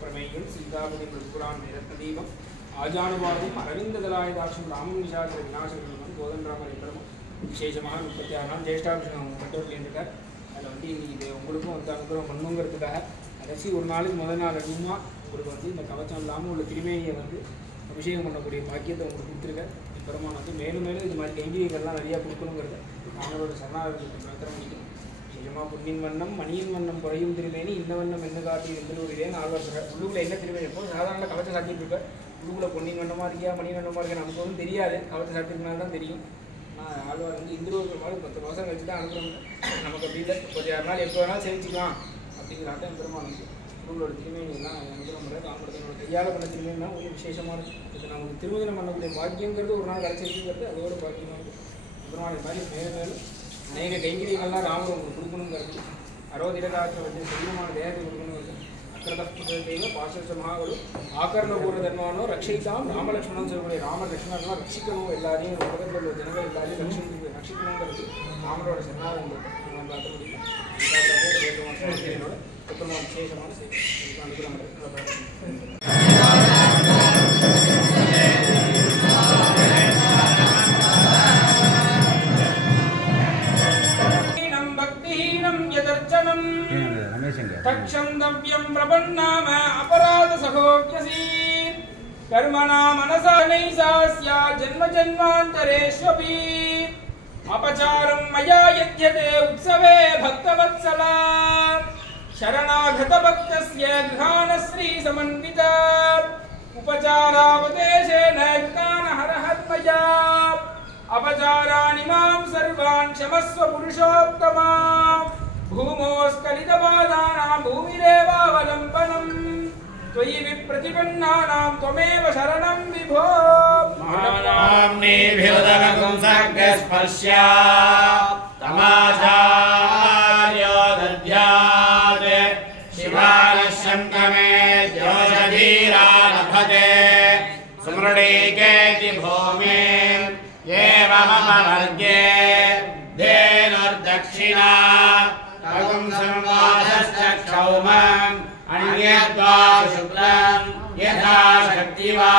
प्रमेयं सीतापति मृत्पुराण निरत्नदीपम आजानुभावम अरविंददलायदाक्षम रामं निशाचर विनाशकरणं கோதண்டராமரிபுரம் விசேஷமாக 36 நாள் ஜெயஷ்டாபிஷேகம் கொண்டோர்லேருக்கார். அதில் வந்து இது உங்களுக்கும் வந்து அனுகிரகம் பண்ணுங்கிறதுக்காக கடைசி ஒரு நாளுக்கு முதல் நாள் அதிகமாக உங்களுக்கு வந்து இந்த கவச்சம் இல்லாமல் உள்ள திருமேனியை வந்து அபிஷேகம் பண்ணக்கூடிய பாக்கியத்தை உங்களுக்கு கொடுத்துருக்கேன். பெருமான் வந்து மேலும் மேலும் இது மாதிரி கைங்கரியங்கள்லாம் நிறையா கொடுக்கணுங்கிறத அவங்களோட சரணாகத்தை பிரார்த்தனை பண்ணிக்கணும். விசேஷமாக பொன்னின் வண்ணம் மணியின் வண்ணம் குறையும் திருமேனி இந்த வண்ணம் என்ன காட்டி எந்தூரிலே 4 வருஷம் உள்ளுக்குள்ள என்ன திருமேனி எப்போ சாதாரண கவச்சம் சாத்திட்டு இருக்க உள்ளுக்குள்ள பொன்னின் வண்ணமாக இருக்கியா மணியின் வண்ணமாக இருக்கா நமக்கு ஒன்றும் தெரியாது. கவச்சம் சாத்திருக்கனால தான் தெரியும். ஆனால் ஆழ்வார் வந்து இந்திரூர் மாதிரி 10 மாதம் கழிச்சு தான் அனுப்புகிறோம். நமக்கு அப்படி இல்லை, 36 நாள் எப்போ வேணாலும் சேவிச்சுக்கலாம் அப்படிங்கிறாட்ட பெருமான் வந்து உங்களோட திருமேனியெல்லாம் அனுகிரகம் பண்ணுறது அவங்களோட கையால் பண்ண திருமேனா ஒரு விசேஷமானது. இது நமக்கு திருமணம் பண்ணக்கூடிய பாக்கியங்கிறது ஒரு நாள் கிடச்சிருக்குங்கிறது அதோட பாக்கியமானது. பெருமாள் இது மாதிரி மேலும் மேலும் அநேக கைங்கரியங்கள்லாம் ராமர் உங்களுக்கு கொடுக்கணுங்கிறது அரோதிரகாற்ற வந்து சரீரமான தேகத்தை கொடுக்கணுங்கிறது அக்கிரதஸ்புதத்தையில பாசமாக ஆக்கரணபூர்வ தர்மானோ ரட்சித்தாம் ராமலட்சுமணன் சொல்லக்கூடிய ராம லட்சுமணன்லாம் ரட்சிக்கணும், எல்லாரையும் உலகத்தில் உள்ள ஜனங்கள் எல்லாரையும் ரட்சிக்கணுங்கிறது ராமரோட சரணாகத்தை நம்ம பார்க்க முடியும். பெருமாள் விசேஷமான அனுகிரகம் तक्षंदव्यं प्रपन्नाम अपराध सहोग्यसी कर्मणा मनसा नैसास्या जन्म जन्मान्तरेष्वपि अपचारं मया यद्यते उत्सवे भक्तवत्सला शरणागत भक्तस्य गृहानश्री समन्विता उपचारावदेशेन कृतान् हरहत्मया अपचाराणि मां सर्वान् क्षमस्व पुरुषोत्तमा भूमोस्खलितपादानां भूमिरेवावलम्बनं त्वयि विप्रतिपन्नानां त्वमेव शरणं विभो माम्नेभिरुदगं सर्गस्पर्श्या तमाचार्यो दद्यात् शिवानशङ्कमे द्योषधीरा लभते स्मृणीकेति भूमे एवमवर्गे धेनुर्दक्षिणा अगुं संवादश्चक्षौमं अन्यद्वा शुक्लं यथा शक्ति वा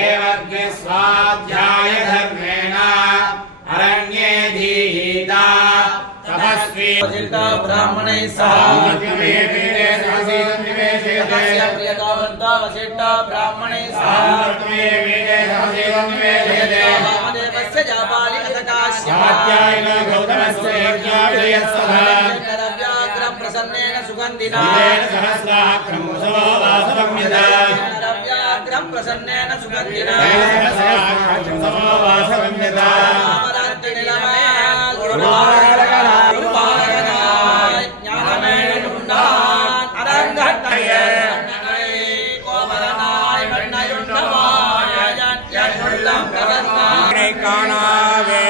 एवग् स्वाध्याय धर्मेण अरण्ये धीता तपस्वी ब्राह्मणैः सह प्रियतावन्ता वसिष्ठा ब्राह्मणैः सह देवस्य जापालि कथकाश्यात्यायन गौतमस्य यज्ञाविदयस्सः प्रसन्नेन सुगन्धिना सहस्राक्रम उसवो वासवं यदा नरव्याग्रं प्रसन्नेन सुगन्धिना सहस्राक्रम उसवो वासवं यदा अमरात्रिनिलमाय गुरुवारगणाय ज्ञानमेन मुण्डान् अरङ्गट्टय कोमलनाय वर्णयुण्डमाय यज्ञुल्लं प्रसन्नाय काणावे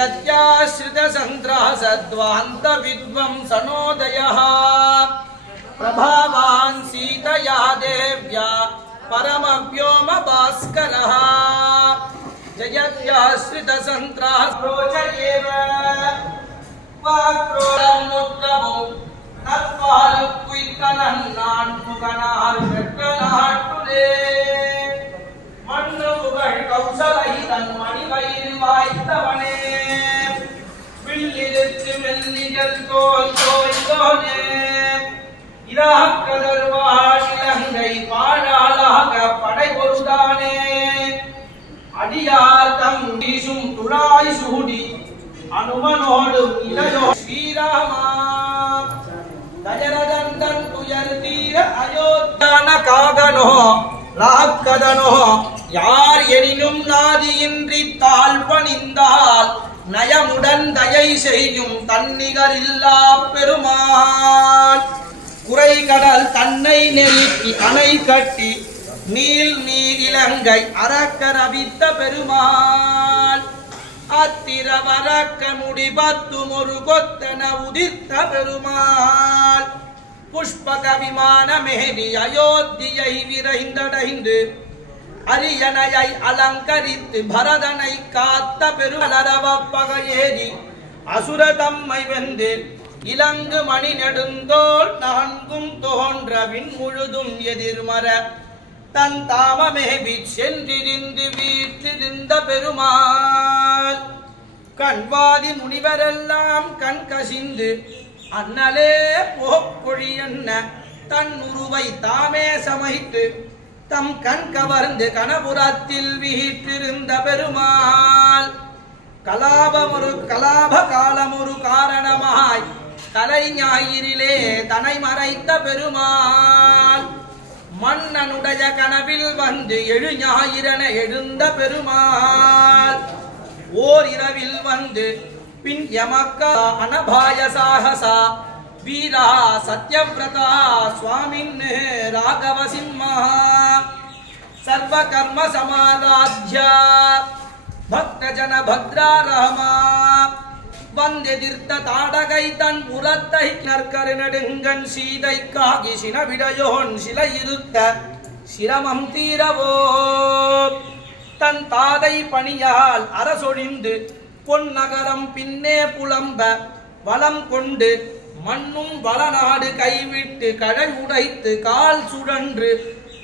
जगत्याश्रितसन्त्रासद्वान्त विद्वंसनोदयः प्रभावान् सीतया देव्या परमव्योमभास्करः जगत्याश्रितसन्त्रासोचयेव वाक्रोरमुद्रमो நற்பாலுக்குய்த்தனன் நான் புகனார் பெற்ற நாட்டுலே மண்ணு புகழ் கௌசலை தன் மணிவயிறு வாய்த்தவனே வில்லிருத்து மெல்லிகள் தோல் தோய்ந்தோனே இராக்கதர்வாள் இலங்கை பாழாளாக படை பொருதானே அடியார் தம் வீசும் துழாய் சூடி அனுமனோடும் இளையோ ஸ்ரீராமா தஜரதந்தன் துயர் தீர அயோத்தான காகனோ லாக்கதனோ யார் எனினும் நாதியின்றி தாழ் பணிந்தால் நயமுடன் தயை செய்யும் தன்னிகரில்லா பெருமாள் குறைகடல் தன்னை நெருக்கி அணை கட்டி நீல் நீர் இலங்கை அரக்கரவித்த பெருமாள் அத்திரவரக்க முடிபத்தும் ஒரு கொத்தன உதிர்த்த பெருமாள் புஷ்பக விமானமேறி அயோத்தியை விரைந்தடைந்து அரியணையை அலங்கரித்து பரதனை காத்த பெருமலரவப்பகையேறி அசுர தம்மை வென்று இலங்கு மணி நெடுந்தோள் நான்கும் தோன்ற விண் முழுதும் எதிர்மர தன் தாமமேவி சென்றிருந்து வீற்றிருந்த பெருமாள் கண்வாதி முனிவரெல்லாம் கண் கசிந்து அண்ணலே போக்கொழி என்ன தன் உருவை தாமே சமைத்து தம் கண் கவர்ந்து கணபுரத்தில் வீற்றிருந்த பெருமாள் கலாப காலமொரு காரணமாய் தலை ஞாயிறிலே தனை மறைத்த பெருமாள் மன்னனுடைய கனவில் வந்து எழு ஞாயிறன எழுந்த பெருமாள் ஓர் இரவில் வந்து பின் யமக்கா அனபாய சாகசா வீரா சத்யவ்ரதா சுவாமின் ராகவ சிம்மா சர்வ கர்ம சமாராத்யா பக்த ஜன பத்ராரஹமா வந்தெதிர்த்த தாடகை தன் புறத்தை நற்கரு நடுங்கன் சீதைக்காகி சினவிடையோன் சிலை இருத்த சிரமம் தீரவோ தன் தாதை பணியால் அரசொழிந்து பொன்னகரம் பின்னே புலம்ப வளம் கொண்டு மண்ணும் வளநாடு கைவிட்டு கழை உடைத்து கால் சுழன்று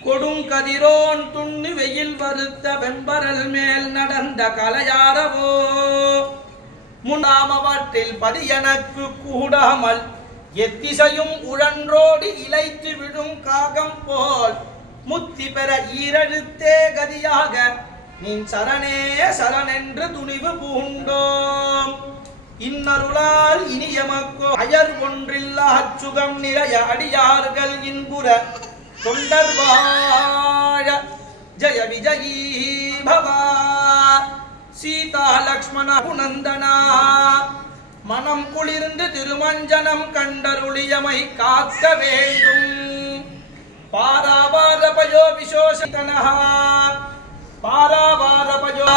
கொடுங்கதிரோன் துண்ணு வெயில் வருத்த வெம்பரல் மேல் நடந்த கலையாரவோ முன்னாமவற்றில் பதியனக்கு கூடாமல் எத்திசையும் உழன்றோடி இலைத்து விடும் காகம் போல் முத்தி பெற ஈரழுத்தே கதியாக நின் சரணே சரணென்று துணிவு பூண்டோம் இன்னருளால் இனியமக்கோ அயர் ஒன்றில்லா சுகம் நிறைய அடியார்கள் இன்புற தொண்டர் வாழ ஜய விஜயீ பவா சீதா லக்ஷ்மண குநந்தனா மனம் குளிர்ந்து திருமஞ்சனம் கண்டருளியமை காக்க வேண்டும் பாராவாரபயோ விசோஷிதனஹ பாராவாரபயோ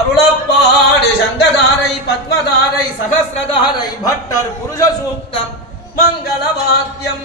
அருளப்பாடு சங்கதாரை பத்மதாரை சகஸ்ரதாரை பட்டர் புருஷ சூக்தம் மங்களவாத்தியம்